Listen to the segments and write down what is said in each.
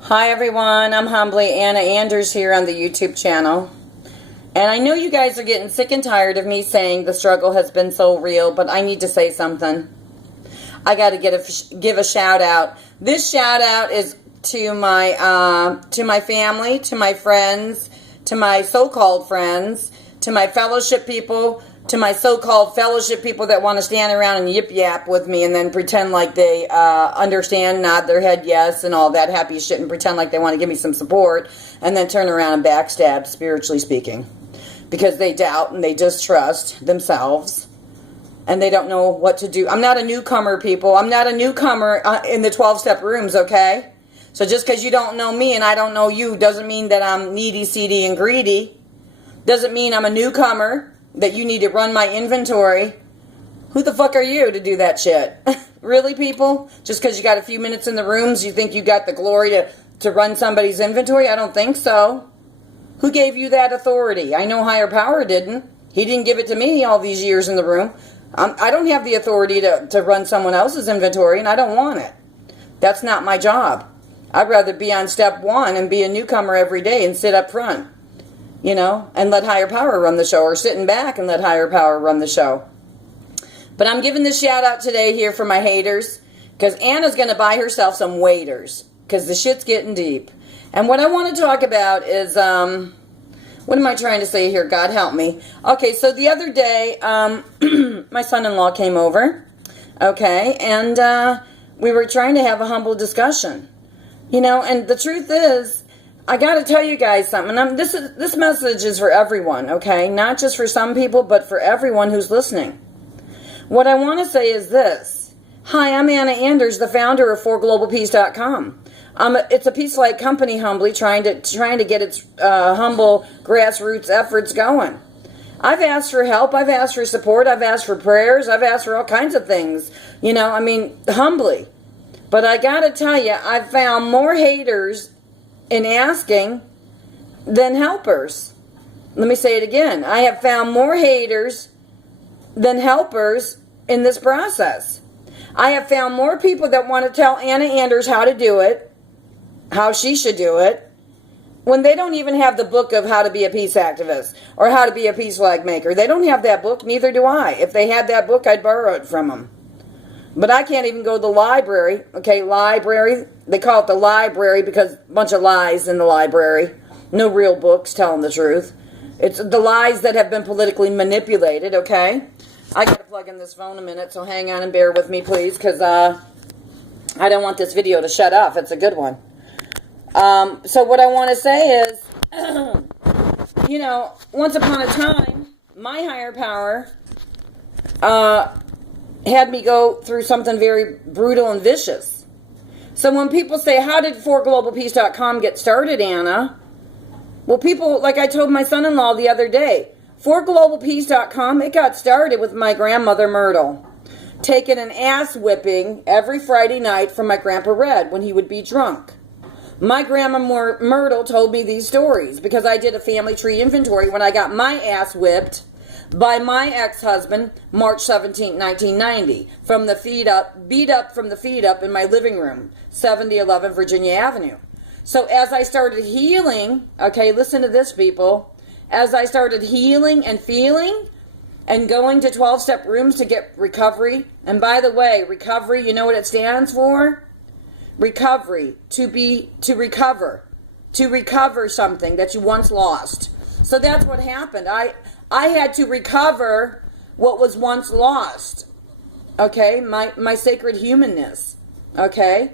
Hi everyone, I'm Humbly Anna Anders here on the YouTube channel. And I know you guys are getting sick and tired of me saying the struggle has been so real, but I need to say something. I got to give a shout out. This shout out is to my family, to my friends, to my so-called friends, to my fellowship people, to my so-called fellowship people that want to stand around and yip-yap with me and then pretend like they understand, nod their head yes, and all that happy shit, and pretend like they want to give me some support, and then turn around and backstab, spiritually speaking. Because they doubt and they distrust themselves, and they don't know what to do. I'm not a newcomer, people. I'm not a newcomer in the 12-step rooms, okay? So just because you don't know me and I don't know you doesn't mean that I'm needy, seedy, and greedy. Doesn't mean I'm a newcomer, that you need to run my inventory. Who the fuck are you to do that shit? Really, people? Just because you got a few minutes in the rooms, you think you got the glory to run somebody's inventory? I don't think so. Who gave you that authority? I know higher power didn't. He didn't give it to me all these years in the room. I don't have the authority to run someone else's inventory, and I don't want it. That's not my job. I'd rather be on step one and be a newcomer every day and sit up front. You know, and let higher power run the show, or sitting back and let higher power run the show. But I'm giving this shout out today here for my haters, because Anna's going to buy herself some waiters, because the shit's getting deep. And what I want to talk about is, what am I trying to say here? God help me. Okay, so the other day, my son-in-law came over, okay, and we were trying to have a humble discussion. You know, and the truth is, I got to tell you guys something. This message is for everyone, okay? Not just for some people, but for everyone who's listening. What I want to say is this. Hi, I'm Anna Anders, the founder of 4GLOBALPEACE.com. It's a peace-like company, humbly, trying to get its humble grassroots efforts going. I've asked for help. I've asked for support. I've asked for prayers. I've asked for all kinds of things. You know, I mean, humbly. But I got to tell you, I've found more haters in asking than helpers. Let me say it again. I have found more haters than helpers in this process. I have found more people that want to tell Anna Anders how to do it, how she should do it, when they don't even have the book of how to be a peace activist or how to be a peace flag maker. They don't have that book, neither do I. If they had that book, I'd borrow it from them. But I can't even go to the library. Okay, library. They call it the library because a bunch of lies in the library. No real books telling the truth. It's the lies that have been politically manipulated, okay? I got to plug in this phone a minute, so hang on and bear with me, please, because I don't want this video to shut off. It's a good one. So what I want to say is, you know, once upon a time, my higher power had me go through something very brutal and vicious. So when people say, how did 4GLOBALPEACE.com get started, Anna? Well, people, like I told my son-in-law the other day, 4GLOBALPEACE.com, it got started with my grandmother Myrtle, taking an ass whipping every Friday night from my Grandpa Red when he would be drunk. My grandma Myrtle told me these stories because I did a family tree inventory when I got my ass whipped by my ex-husband, March 17, 1990, from the beat up from the feet up in my living room, 7011 Virginia Avenue. So as I started healing, okay, listen to this, people, as I started healing and feeling and going to 12-step rooms to get recovery, and by the way, recovery, you know what it stands for? Recovery, to recover something that you once lost. So that's what happened. I had to recover what was once lost, okay, my sacred humanness, okay?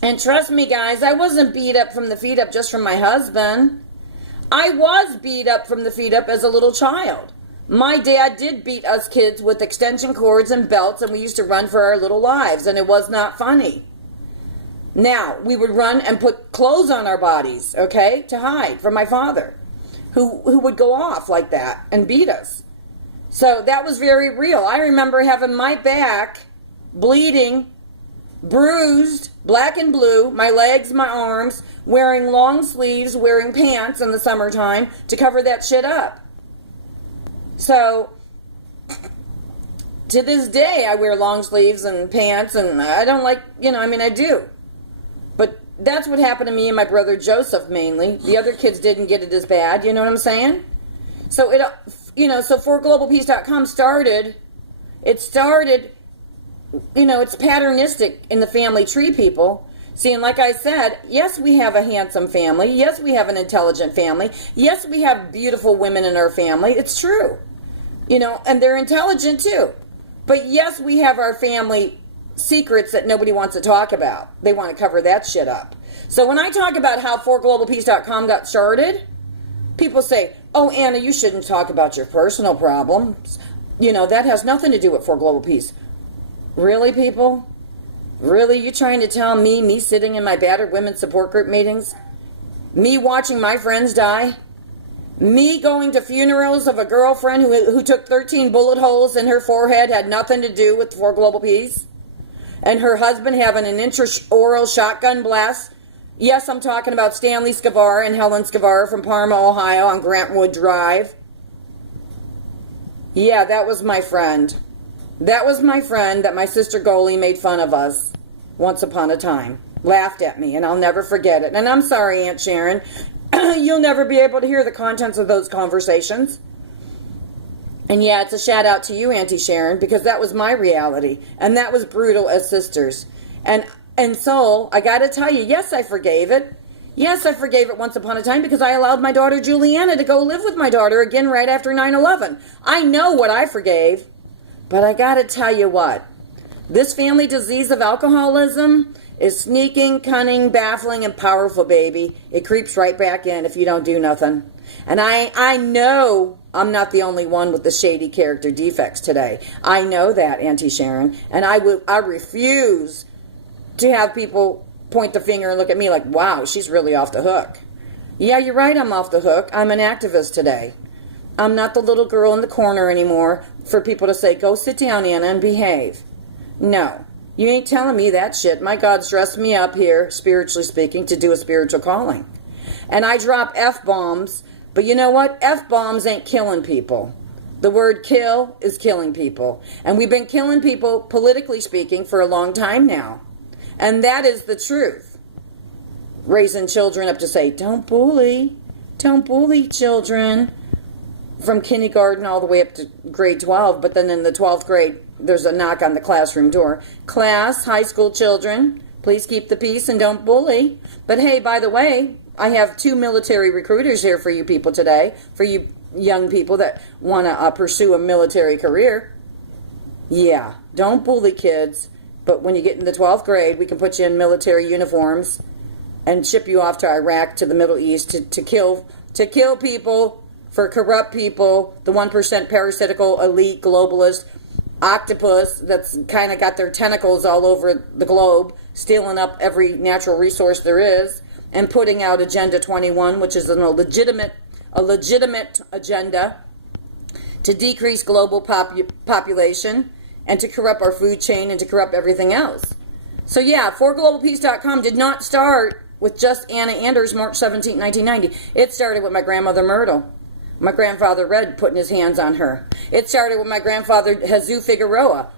And trust me, guys, I wasn't beat up from the feet up just from my husband. I was beat up from the feet up as a little child. My dad did beat us kids with extension cords and belts, and we used to run for our little lives, and it was not funny. Now, we would run and put clothes on our bodies, okay, to hide from my father, who would go off like that and beat us. So that was very real. I remember having my back bleeding, bruised, black and blue, my legs, my arms, wearing long sleeves, wearing pants in the summertime to cover that shit up. So, to this day, I wear long sleeves and pants, and I don't like, I do. But that's what happened to me and my brother Joseph mainly. The other kids didn't get it as bad, you know what I'm saying? So it, so 4GLOBALPEACE.com started, it's patternistic in the family tree, people. See, and like I said, yes, we have a handsome family. Yes, we have an intelligent family. Yes, we have beautiful women in our family. It's true. And they're intelligent too. But yes, we have our family secrets that nobody wants to talk about. They want to cover that shit up. So when I talk about how 4GLOBALPEACE.com got started, people say, oh, Anna, you shouldn't talk about your personal problems. That has nothing to do with 4GLOBALPEACE. Really, people? Really? You trying to tell me sitting in my battered women's support group meetings? Me watching my friends die? Me going to funerals of a girlfriend who took 13 bullet holes in her forehead had nothing to do with 4GLOBALPEACE? And her husband having an intraoral shotgun blast? Yes, I'm talking about Stanley Scavara and Helen Scavara from Parma, Ohio on Grantwood Drive. Yeah, that was my friend. That was my friend that my sister Goalie made fun of us once upon a time. Laughed at me, and I'll never forget it. And I'm sorry, Aunt Sharon. You'll never be able to hear the contents of those conversations. And yeah, it's a shout out to you, Auntie Sharon, because that was my reality. And that was brutal as sisters. And so, I gotta tell you, yes, I forgave it. Yes, I forgave it once upon a time because I allowed my daughter Juliana to go live with my daughter again right after 9/11. I know what I forgave. But I gotta tell you what, this family disease of alcoholism is sneaking, cunning, baffling, and powerful, baby. It creeps right back in if you don't do nothing. And I know I'm not the only one with the shady character defects today. I know that, Auntie Sharon. And I refuse to have people point the finger and look at me like, wow, she's really off the hook. Yeah, you're right, I'm off the hook. I'm an activist today. I'm not the little girl in the corner anymore for people to say, go sit down, Anna, and behave. No, you ain't telling me that shit. My God's dressed me up here, spiritually speaking, to do a spiritual calling. And I drop F-bombs, but you know what? F-bombs ain't killing people. The word kill is killing people. And we've been killing people, politically speaking, for a long time now. And that is the truth. Raising children up to say, don't bully children. From kindergarten all the way up to grade 12, but then in the 12th grade, there's a knock on the classroom door. Class, high school children, please keep the peace and don't bully. But hey, by the way, I have 2 military recruiters here for you people today, for you young people that want to pursue a military career. Yeah, don't bully kids, but when you get in the 12th grade, we can put you in military uniforms and ship you off to Iraq, to the Middle East, to kill people, for corrupt people, the 1% parasitical elite globalist octopus that's kind of got their tentacles all over the globe, stealing up every natural resource there is, and putting out Agenda 21, which is a legitimate agenda to decrease global population and to corrupt our food chain and to corrupt everything else. So yeah, 4GLOBALPEACE.com did not start with just Anna Anders, March 17, 1990. It started with my grandmother Myrtle. My grandfather Red putting his hands on her. It started with my grandfather Jesus Figueroa.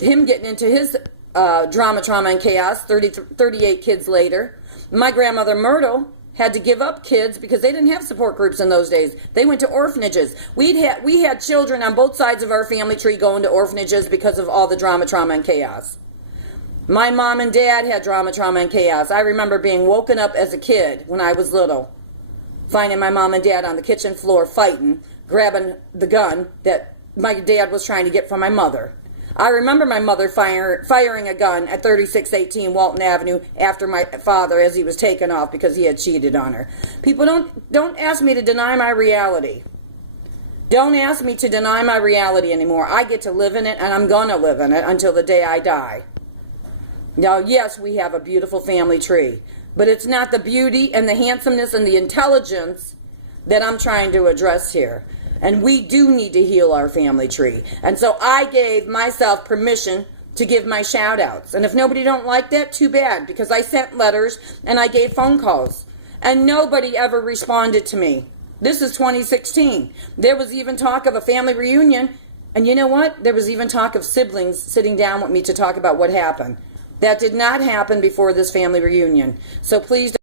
Him getting into his drama, and chaos 38 kids later. My grandmother Myrtle had to give up kids because they didn't have support groups in those days. They went to orphanages. We had children on both sides of our family tree going to orphanages because of all the drama, and chaos. My mom and dad had drama, and chaos. I remember being woken up as a kid when I was little, finding my mom and dad on the kitchen floor fighting, grabbing the gun that my dad was trying to get from my mother. I remember my mother firing a gun at 3618 Walton Avenue after my father as he was taken off because he had cheated on her. People, don't ask me to deny my reality. Don't ask me to deny my reality anymore. I get to live in it, and I'm going to live in it until the day I die. Now, yes, we have a beautiful family tree, but it's not the beauty and the handsomeness and the intelligence that I'm trying to address here. And we do need to heal our family tree. And so I gave myself permission to give my shout outs. And if nobody don't like that, too bad, because I sent letters and I gave phone calls. And nobody ever responded to me. This is 2016. There was even talk of a family reunion. And you know what? There was even talk of siblings sitting down with me to talk about what happened. That did not happen before this family reunion. So please